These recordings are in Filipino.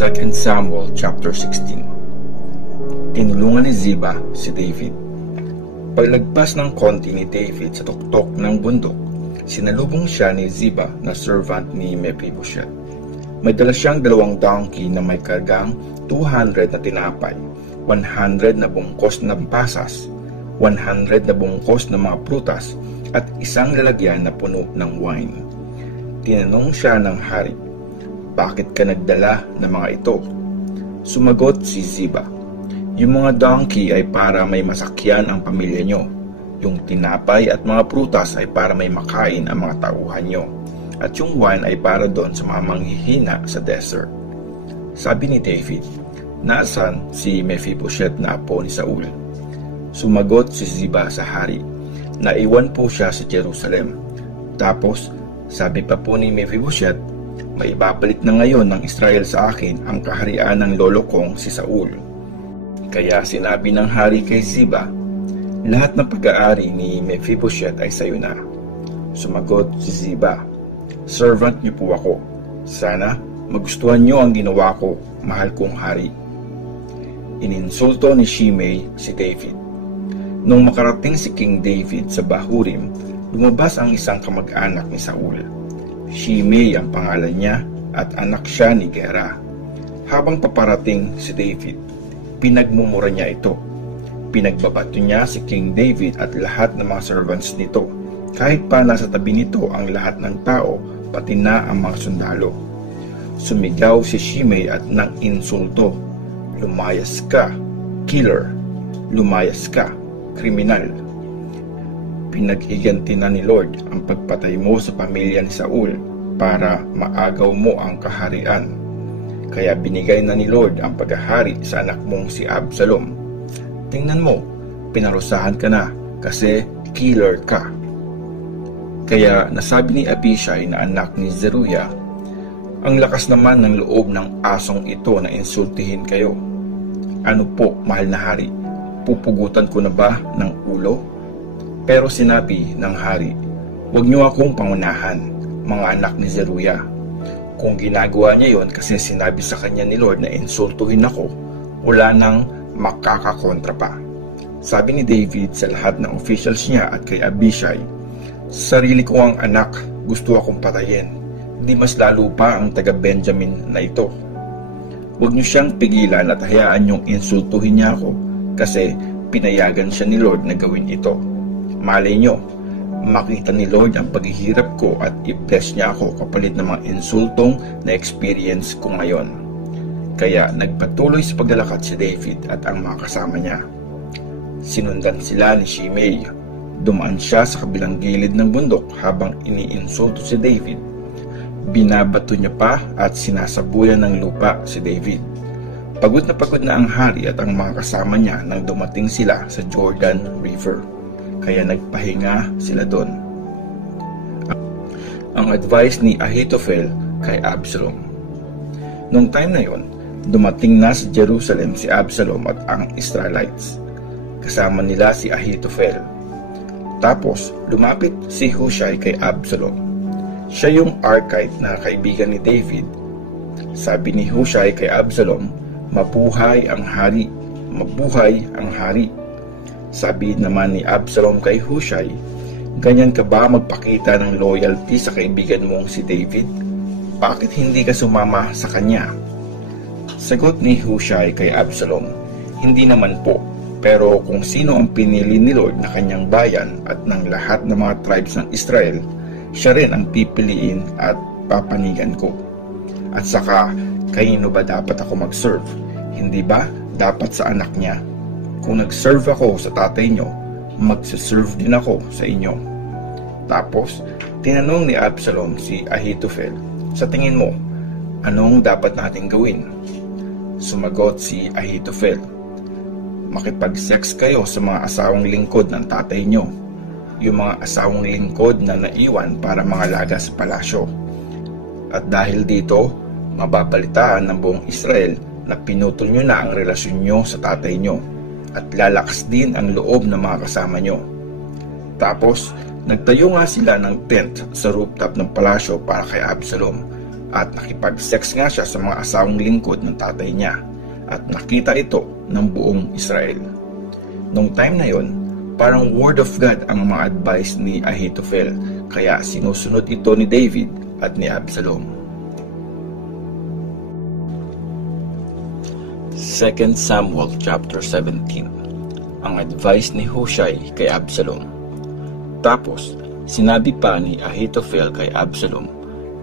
2 Samuel chapter 16. Tinulungan ni Ziba si David. Paglagpas ng konti ni David sa tuktok ng bundok, sinalubong siya ni Ziba na servant ni Mephibosheth. May dala siyang 2 donkey na may kargang 200 na tinapay, 100 na bungkos ng pasas, 100 na bungkos ng mga prutas, at isang lalagyan na puno ng wine. Tinanong siya ng hari, "Bakit ka nagdala ng mga ito?" Sumagot si Ziba, "Yung mga donkey ay para may masakyan ang pamilya nyo. Yung tinapay at mga prutas ay para may makain ang mga tauhan nyo. At yung wine ay para doon sa mga manghihina sa desert." Sabi ni David, "Nasaan si Mephibosheth na apo ni Saul?" Sumagot si Ziba sa hari, "Naiwan po siya sa Jerusalem." Tapos, sabi pa po ni Mephibosheth, "May ibabalik na ngayon ng Israel sa akin ang kaharian ng lolo kong si Saul." Kaya sinabi ng hari kay Ziba, "Lahat ng pag-aari ni Mephibosheth ay sayo na." Sumagot si Ziba, "Servant niyo po ako. Sana magustuhan niyo ang ginawa ko, mahal kong hari." Ininsulto ni Shimei si David. Nung makarating si King David sa Bahurim, lumabas ang isang kamag-anak ni Saul. Shimei ang pangalan niya at anak siya ni Gera. Habang paparating si David, pinagmumura niya ito. Pinagbabato niya si King David at lahat ng mga servants nito, kahit pa nasa tabi nito ang lahat ng tao, pati na ang mga sundalo. Sumigaw si Shimei at nang insulto, "Lumayas ka, killer! Lumayas ka, kriminal!" Pinag-iganti na ni Lord ang pagpatay mo sa pamilya ni Saul para maagaw mo ang kaharian. Kaya binigay na ni Lord ang paghahari sa anak mong si Absalom. Tingnan mo, pinarusahan ka na kasi killer ka. Kaya nasabi ni Abishai na anak ni Zeruiah, "Ang lakas naman ng loob ng asong ito na insultihin kayo. Ano po, mahal na hari, pupugutan ko na ba ng ulo?" Pero sinabi ng hari, "Huwag niyo akong pangunahan, mga anak ni Zeruiah. Kung ginagawa niya yon kasi sinabi sa kanya ni Lord na insultuhin ako, wala nang makakakontra pa." Sabi ni David sa lahat ng officials niya at kay Abishai, "Sarili ko ang anak, gusto akong patayin. Di mas lalo pa ang taga-Benjamin na ito. Huwag niyo siyang pigilan at hayaan niyong insultuhin niya ako kasi pinayagan siya ni Lord na gawin ito. Malay niyo, makita ni Lord ang paghihirap ko at i-bless niya ako kapalit ng mga insultong na-experience ko ngayon." Kaya nagpatuloy sa paglalakad si David at ang mga kasama niya. Sinundan sila ni Shimei. Dumaan siya sa kabilang gilid ng bundok habang iniinsulto si David. Binabato niya pa at sinasabuyan ng lupa si David. Pagod na ang hari at ang mga kasama niya nang dumating sila sa Jordan River. Kaya nagpahinga sila doon. Ang advice ni Ahithophel kay Absalom. Noong time na yon, dumating na sa Jerusalem si Absalom at ang Israelites. Kasama nila si Ahithophel. Tapos lumapit si Hushai kay Absalom. Siya yung Archite na kaibigan ni David. Sabi ni Hushai kay Absalom, "Mabuhay ang hari! Mabuhay ang hari!" Sabi naman ni Absalom kay Hushai, "Ganyan ka ba magpakita ng loyalty sa kaibigan mong si David? Bakit hindi ka sumama sa kanya?" Sagot ni Hushai kay Absalom, "Hindi naman po, pero kung sino ang pinili ni Lord na kanyang bayan at ng lahat ng mga tribes ng Israel, siya rin ang pipiliin at papanigan ko. At saka, kanino ba dapat ako mag-serve? Hindi ba dapat sa anak niya? Kung nag-serve ako sa tatay nyo, mag-serve din ako sa inyo." Tapos, tinanong ni Absalom si Ahithophel, "Sa tingin mo, anong dapat nating gawin?" Sumagot si Ahithophel, "Makipag-sex kayo sa mga asawang lingkod ng tatay nyo, yung mga asawang lingkod na naiwan para mga laga sa palasyo. At dahil dito, mababalitaan ng buong Israel na pinutol nyo na ang relasyon nyo sa tatay nyo, at lalakas din ang loob ng mga kasama nyo." Tapos, nagtayo nga sila ng tent sa rooftop ng palasyo para kay Absalom. at nakipag-sex nga siya sa mga asawang lingkod ng tatay niya at nakita ito ng buong Israel. Nung time na yon, parang word of God ang mga advice ni Ahithophel, kaya sinusunod ito ni David at ni Absalom. 2 Samuel chapter 17. Ang advice ni Hushai kay Absalom. Tapos, sinabi pa ni Ahithophel kay Absalom,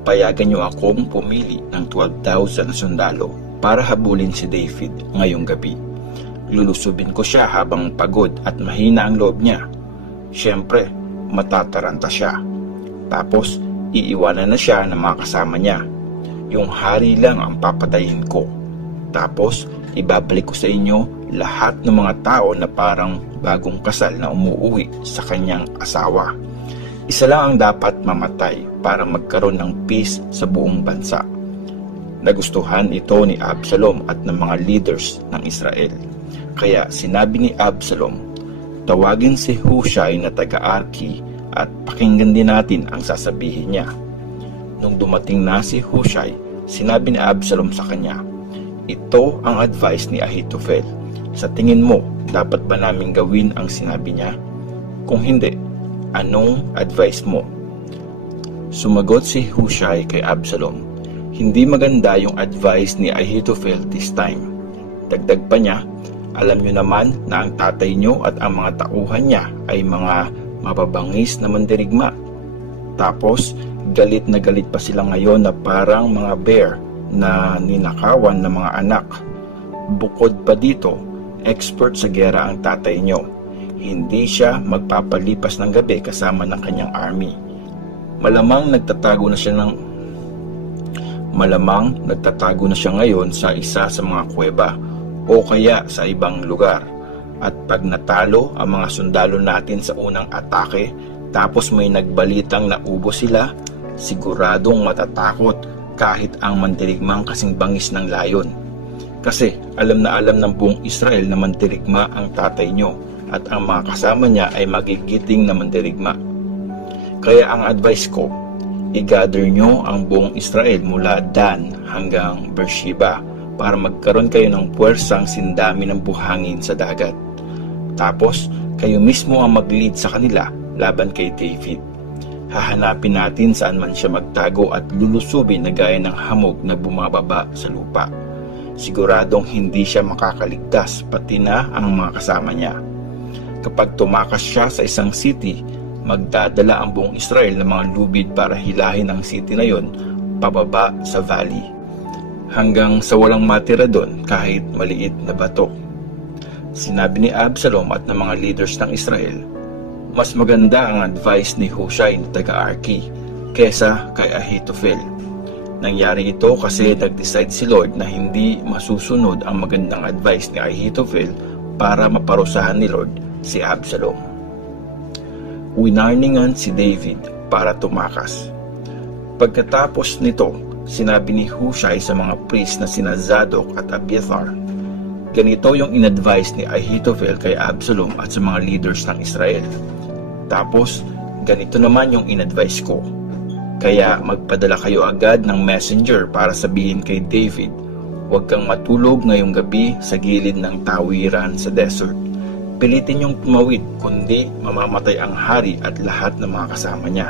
payagan niyo akong pumili ng 12,000 na sundalo para habulin si David ngayong gabi. Lulusubin ko siya habang pagod at mahina ang loob niya. Siyempre, matataranta siya. Tapos, iiwanan na siya ng mga kasama niya. Yung hari lang ang papatayin ko. Tapos, ibabalik ko sa inyo lahat ng mga tao na parang bagong kasal na umuuwi sa kanyang asawa. Isa lang ang dapat mamatay para magkaroon ng peace sa buong bansa. Nagustuhan ito ni Absalom at ng mga leaders ng Israel. Kaya sinabi ni Absalom, tawagin si Hushai na taga-Arki at pakinggan din natin ang sasabihin niya. Nung dumating na si Hushai, sinabi ni Absalom sa kanya, ito ang advice ni Ahithophel. Sa tingin mo, dapat ba naming gawin ang sinabi niya? Kung hindi, anong advice mo? Sumagot si Hushai kay Absalom, hindi maganda yung advice ni Ahithophel this time. Dagdag pa niya, alam niyo naman na ang tatay niyo at ang mga tauhan niya ay mga mababangis na mandirigma. Tapos, galit na galit pa sila ngayon na parang mga bear na ninakawan ng mga anak. Bukod pa dito, expert sa gera ang tatay niyo. Hindi siya magpapalipas ng gabi kasama ng kanyang army. Malamang nagtatago na siya ngayon sa isa sa mga kuweba o kaya sa ibang lugar. At pag natalo ang mga sundalo natin sa unang atake, tapos may nagbalitang naubo sila, siguradong matatakot kahit ang mandirigmang kasing bangis ng layon. Kasi alam na alam ng buong Israel na mandirigma ang tatay nyo at ang mga kasama niya ay magigiting na mandirigma. Kaya ang advice ko, i-gather nyo ang buong Israel mula Dan hanggang Beersheba para magkaroon kayo ng puwersang sindami ng buhangin sa dagat. Tapos, kayo mismo ang mag-lead sa kanila laban kay David. Hahanapin natin saan man siya magtago at lulusubin na gaya ng hamog na bumababa sa lupa. Siguradong hindi siya makakaligtas, pati na ang mga kasama niya. Kapag tumakas siya sa isang city, magdadala ang buong Israel ng mga lubid para hilahin ang city na yon pababa sa valley, hanggang sa walang matira doon kahit maliit na bato. Sinabi ni Absalom at ng mga leaders ng Israel, mas maganda ang advice ni Hushai na taga-Arki kesa kay Ahithophel. Nangyari ito kasi nag-decide si Lord na hindi masusunod ang magandang advice ni Ahithophel para maparusahan ni Lord si Absalom. Winarningan si David para tumakas. Pagkatapos nito, sinabi ni Hushai sa mga priest na sina Zadok at Abiathar, ganito yung in-advise ni Ahithophel kay Absalom at sa mga leaders ng Israel. Tapos, ganito naman yung in-advise ko. Kaya magpadala kayo agad ng messenger para sabihin kay David, huwag kang matulog ngayong gabi sa gilid ng tawiran sa desert. Pilitin niyong tumawid, kundi mamamatay ang hari at lahat ng mga kasama niya.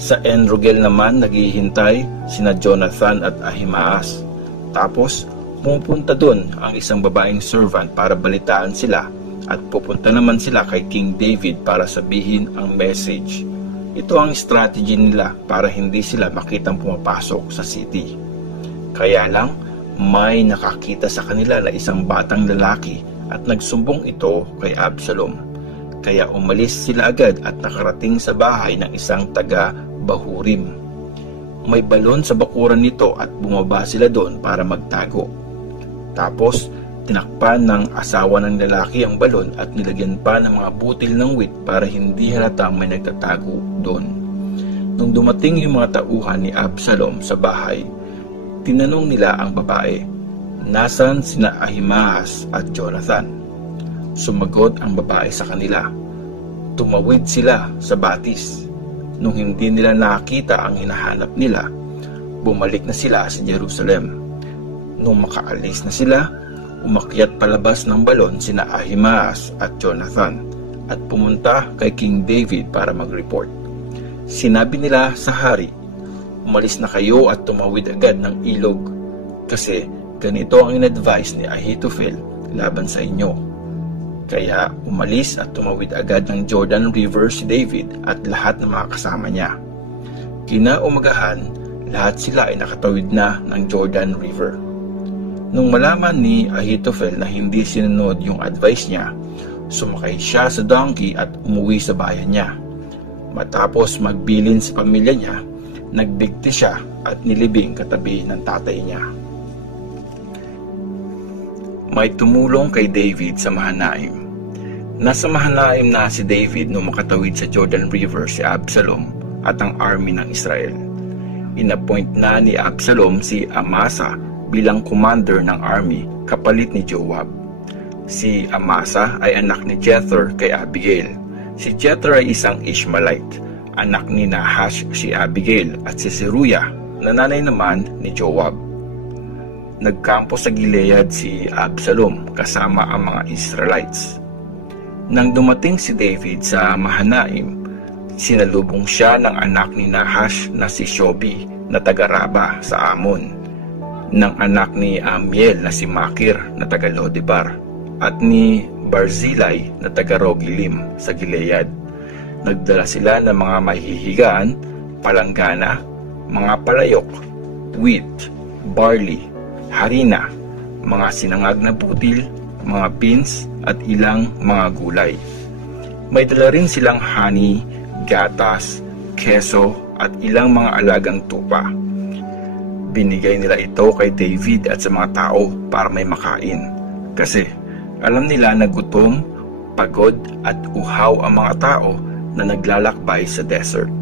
Sa En-Rogel naman naghihintay sina Jonathan at Ahimaas. Tapos, pupunta doon ang isang babaeng servant para balitaan sila at pupunta naman sila kay King David para sabihin ang message. Ito ang strategy nila para hindi sila makitang pumapasok sa city. Kaya lang, may nakakita sa kanila na isang batang lalaki at nagsumbong ito kay Absalom. Kaya umalis sila agad at nakarating sa bahay ng isang taga-Bahurim. May balon sa bakuran nito at bumaba sila doon para magtago. Tapos, tinakpan ng asawa ng lalaki ang balon at nilagyan pa ng mga butil ng wheat para hindi halatang may nagtatago doon. Nung dumating yung mga tauhan ni Absalom sa bahay, tinanong nila ang babae, nasan sina Ahimaas at Jonathan? Sumagot ang babae sa kanila, tumawid sila sa batis. Nung hindi nila nakita ang hinahanap nila, bumalik na sila sa Jerusalem. Nung makaalis na sila, umakyat palabas ng balon sina Ahimaas at Jonathan at pumunta kay King David para mag-report. Sinabi nila sa hari, "Umalis na kayo at tumawid agad ng ilog kasi ganito ang in-advise ni Ahithophel laban sa inyo." Kaya umalis at tumawid agad ng Jordan River si David at lahat ng mga kasama niya. Kinaumagahan, lahat sila ay nakatawid na ng Jordan River. Nung malaman ni Ahithophel na hindi sinunod yung advice niya, sumakay siya sa donkey at umuwi sa bayan niya. Matapos magbilin sa pamilya niya, nagbigti siya at nilibing katabi ng tatay niya. May tumulong kay David sa Mahanaim. Nasa Mahanaim na si David nung makatawid sa Jordan River si Absalom at ang army ng Israel. Inappoint na ni Absalom si Amasa bilang commander ng army kapalit ni Joab. Si Amasa ay anak ni Jether kay Abigail. Si Jether ay isang Ishmaelite, anak ni Nahash si Abigail at si Zeruiah na nanay naman ni Joab. Nagkampo sa Gilead si Absalom kasama ang mga Israelites. Nang dumating si David sa Mahanaim, sinalubong siya ng anak ni Nahash na si Shobi na taga-Raba sa Amon, ng anak ni Amiel na si Makir na taga Lodebar, at ni Barzillai na taga Rogelim sa Gilead. Nagdala sila ng mga mahihigaan, palanggana, mga palayok, wheat, barley, harina, mga sinangag na butil, mga beans at ilang mga gulay. May dala rin silang honey, gatas, keso at ilang mga alagang tupa. Binigay nila ito kay David at sa mga tao para may makain. Kasi alam nila na gutom, pagod at uhaw ang mga tao na naglalakbay sa desert.